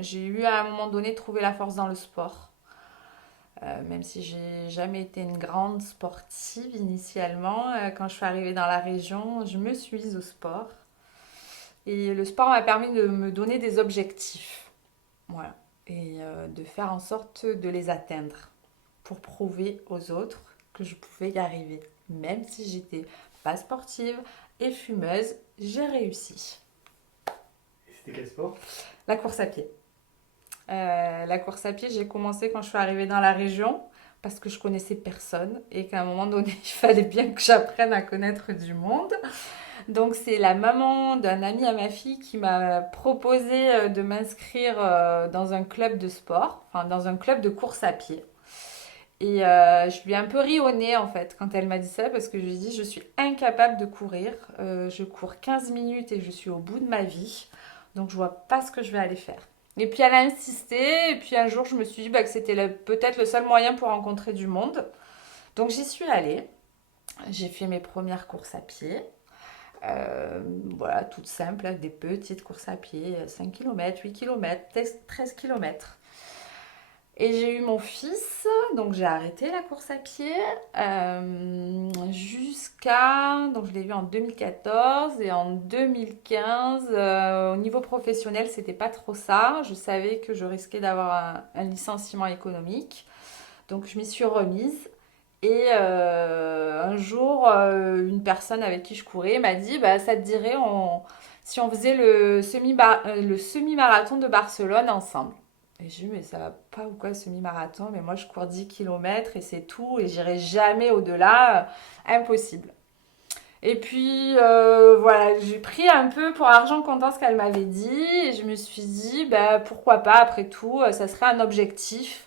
j'ai eu à un moment donné trouvé la force dans le sport. Même si j'ai jamais été une grande sportive initialement, quand je suis arrivée dans la région, je me suis mise au sport. Et le sport m'a permis de me donner des objectifs. Voilà. Et de faire en sorte de les atteindre pour prouver aux autres que je pouvais y arriver. Même si j'étais pas sportive et fumeuse, j'ai réussi. Et c'était quel sport? La course à pied. La course à pied, j'ai commencé quand je suis arrivée dans la région parce que je connaissais personne et qu'à un moment donné, il fallait bien que j'apprenne à connaître du monde. Donc c'est la maman d'un ami à ma fille qui m'a proposé de m'inscrire dans un club de sport, enfin dans un club de course à pied. Et je lui ai un peu ri au nez en fait quand elle m'a dit ça parce que je lui ai dit je suis incapable de courir. Je cours 15 minutes et je suis au bout de ma vie. Donc je vois pas ce que je vais aller faire. Et puis elle a insisté et puis un jour je me suis dit bah, que c'était peut-être le seul moyen pour rencontrer du monde. Donc j'y suis allée. J'ai fait mes premières courses à pied. Voilà, toutes simples, hein, des petites courses à pied, 5 km, 8 km, 13 km. Et j'ai eu mon fils, donc j'ai arrêté la course à pied jusqu'à... Donc je l'ai vu en 2014 et en 2015, au niveau professionnel, c'était pas trop ça. Je savais que je risquais d'avoir un licenciement économique. Donc je m'y suis remise. Et un jour, une personne avec qui je courais m'a dit bah, ça te dirait si on faisait le semi-marathon de Barcelone ensemble. Et j'ai dit mais ça va pas ou quoi semi-marathon? Mais moi je cours 10 km et c'est tout et j'irai jamais au-delà. Impossible. Et puis voilà, j'ai pris un peu pour argent comptant ce qu'elle m'avait dit et je me suis dit bah, pourquoi pas après tout, ça serait un objectif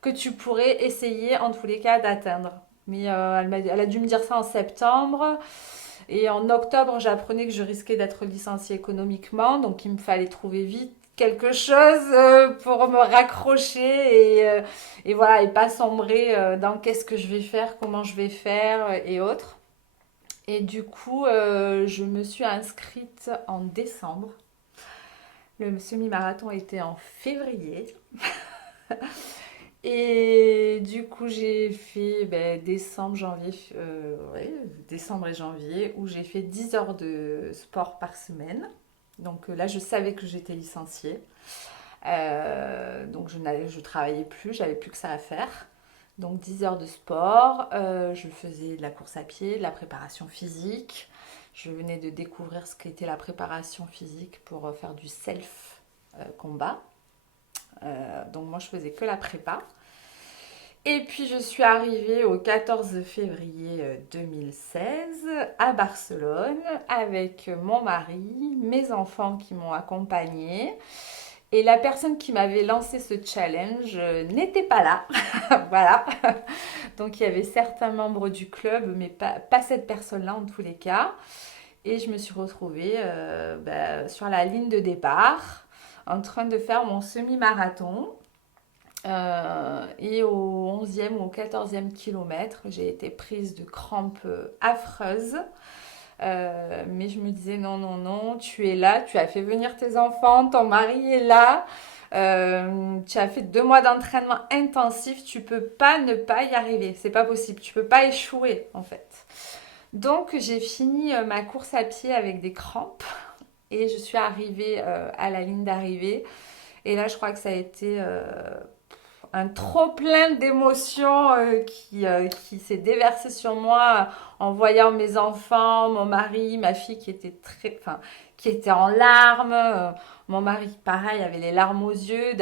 que tu pourrais essayer en tous les cas d'atteindre. Mais elle a dû me dire ça en septembre. Et en octobre, j'apprenais que je risquais d'être licenciée économiquement. Donc il me fallait trouver vite quelque chose pour me raccrocher et voilà, et pas sombrer dans qu'est-ce que je vais faire, comment je vais faire et autres. Et du coup, je me suis inscrite en décembre. Le semi-marathon était en février. Et du coup, j'ai fait décembre, janvier, ouais, décembre et janvier, où j'ai fait 10 heures de sport par semaine. Donc là, je savais que j'étais licenciée. Donc je travaillais plus, j'avais plus que ça à faire. Donc 10 heures de sport, je faisais de la course à pied, de la préparation physique. Je venais de découvrir ce qu'était la préparation physique pour faire du self-combat. Donc moi, je faisais que la prépa. Et puis je suis arrivée au 14 février 2016 à Barcelone avec mon mari, mes enfants qui m'ont accompagnée. Et la personne qui m'avait lancé ce challenge n'était pas là. Voilà. Donc il y avait certains membres du club, mais pas cette personne-là en tous les cas. Et je me suis retrouvée sur la ligne de départ en train de faire mon semi-marathon. Et au 11e ou au 14e kilomètre, j'ai été prise de crampes affreuses. Mais je me disais non, non, non, tu es là, tu as fait venir tes enfants, ton mari est là, tu as fait 2 mois d'entraînement intensif, tu peux pas ne pas y arriver, c'est pas possible, tu peux pas échouer en fait. Donc j'ai fini ma course à pied avec des crampes et je suis arrivée à la ligne d'arrivée. Et là, je crois que ça a été un trop plein d'émotions qui s'est déversé sur moi en voyant mes enfants, mon mari, ma fille qui était en larmes. Mon mari, pareil, avait les larmes aux yeux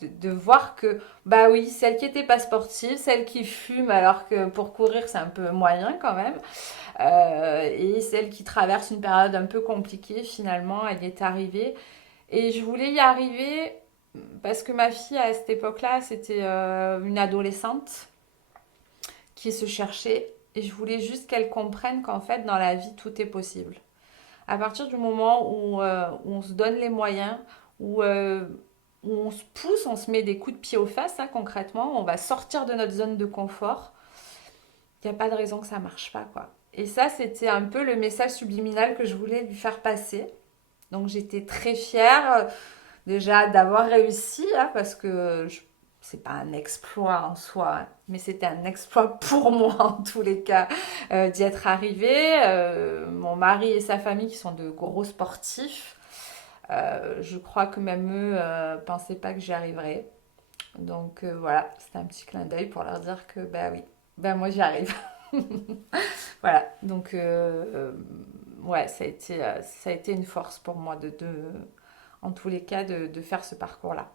de voir que, bah oui, celle qui était pas sportive, celle qui fume alors que pour courir c'est un peu moyen quand même, et celle qui traverse une période un peu compliquée, finalement, elle y est arrivée. Et je voulais y arriver parce que ma fille, à cette époque-là, c'était une adolescente qui se cherchait. Et je voulais juste qu'elle comprenne qu'en fait, dans la vie, tout est possible. À partir du moment où on se donne les moyens, où, euh, où on se pousse, on se met des coups de pied aux fesses, hein, concrètement, on va sortir de notre zone de confort, il n'y a pas de raison que ça ne marche pas, quoi. Et ça, c'était un peu le message subliminal que je voulais lui faire passer. Donc j'étais très fière déjà d'avoir réussi, hein, parce que c'est pas un exploit en soi, hein, mais c'était un exploit pour moi en tous les cas d'y être arrivée. Mon mari et sa famille qui sont de gros sportifs, je crois que même eux pensaient pas que j'y arriverais. Donc voilà, c'était un petit clin d'œil pour leur dire que bah oui, bah moi j'y arrive. Voilà, donc ouais, ça a été une force pour moi en tous les cas, de faire ce parcours-là.